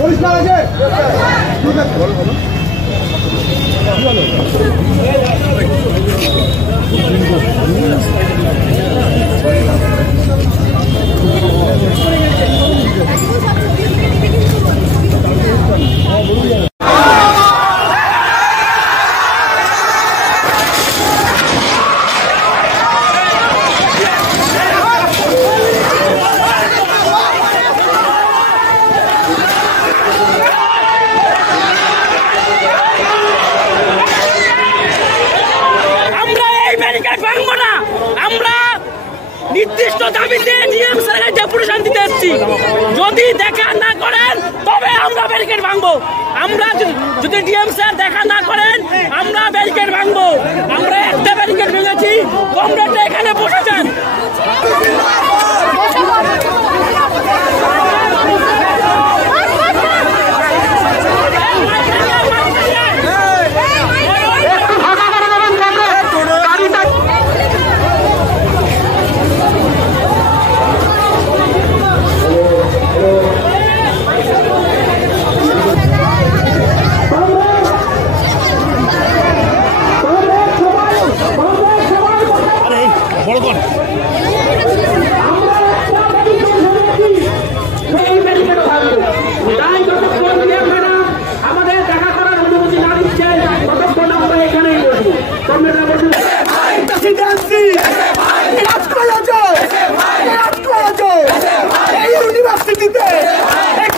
পরিষ্কার আছে। নির্দিষ্ট দাবিতে ডিএম স্যারের ডেপুটেশন দিতে এসেছি। যদি দেখা না করেন তবে আমরা ব্যারিকেড ভাঙবো। আমরা যদি ডিএম স্যার দেখা না করেন আমরা ব্যারিকেড ভাঙবো। আমরা একটা ব্যারিকেড ভেঙেছি, কমরেডরা এখানে বসেছেন।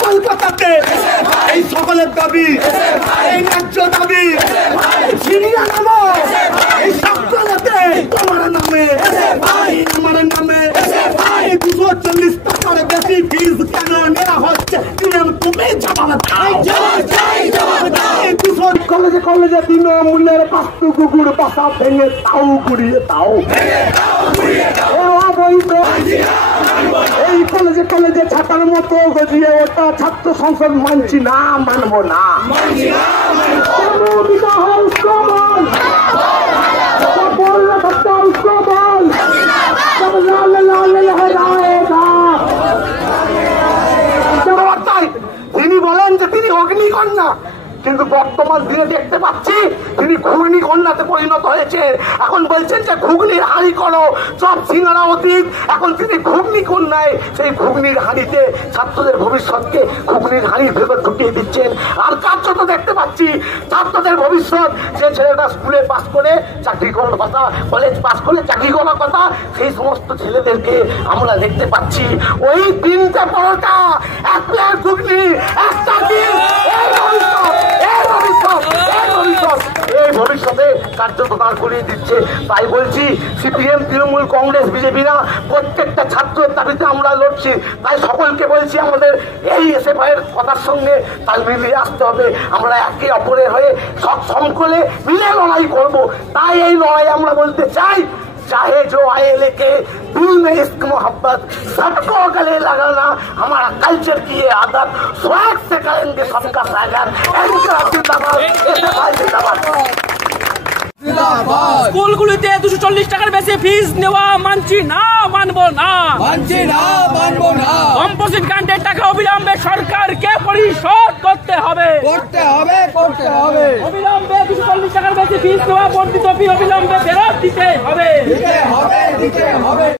কলকাতাতে এই সকলের দাবি, এই ন্যায্য দাবি, সিনিয়র নামো এই সকলেতে তোমার নামে, আমার নামে 240 টাকার বেশি ফিস কেন নেওয়া হচ্ছে? তুমি কলেজে কলেজে তৃণমূলের পাঁচটু কুকুর বাসা ভেঙে তাও গুড়িয়ে তাও এই কলেজে কলেজে ছাতার মতো গজিয়ে ওটা ছাত্র সংসদ মানছি না, মানবো না। তিনি বলেন যে তিনি অগ্নিকন্যা, কিন্তু বর্তমান দিনে দেখতে পাচ্ছি তিনি ঘুগনি কন্যাতে পরিণত হয়েছে। এখন বলছেন যে ঘুগনির হাঁড়ি করো, সব সিঙ্গারা অতীত। এখন তিনি ঘুগনি কন্যায় সেই ঘুগনির হাঁড়িতে ছাত্রদের ভবিষ্যৎকে ঘুগনির হাঁড়ির ভেতর ঢুকিয়ে দিচ্ছেন। আর কার্যত দেখতে পাচ্ছি ছাত্রদের ভবিষ্যৎ, যে ছেলেটা স্কুলে পাস করে চাকরি করার কথা, কলেজ পাস করে চাকরি করার কথা, সেই সমস্ত ছেলেদেরকে আমরা দেখতে পাচ্ছি ওই 3টে পরোটা, 1 প্লেট ঘুগনি, একটা ডিম, এই ভবিষ্যতে কার্যত দাঁড় করিয়ে দিচ্ছে। তাই বলছি সিপিএম, তৃণমূল, কংগ্রেস, বিজেপি না, প্রত্যেকটা ছাত্রের দাবিতে আমরা লড়ছি। তাই সকলকে বলছি আমাদের এই এসএফআই এর কথার সঙ্গে তাল মিলিয়ে আসতে হবে। আমরা একে অপরের হয়ে সব সকলে মিলে লড়াই করব। তাই এই লড়াই আমরা বলতে চাই, चाहे जो आए लेके दिल में इश्क मोहब्बत सबको गले लगाना हमारा कल्चर की ये आदत, स्वैग से करेंगे सबका स्वागत। স্কুলগুলিতে 240 টাকার বেশি ফিস নেওয়া মানছি না, মানবো না, মানবো না। কম্পোজিট গ্রান্টের টাকা অবিলম্বে সরকারকে পরিশোধ করতে হবে। অবিলম্বে 240 টাকার বেশি ফিস নেওয়া বর্ধিত ফি অবিলম্বে ফেরত দিতে হবে।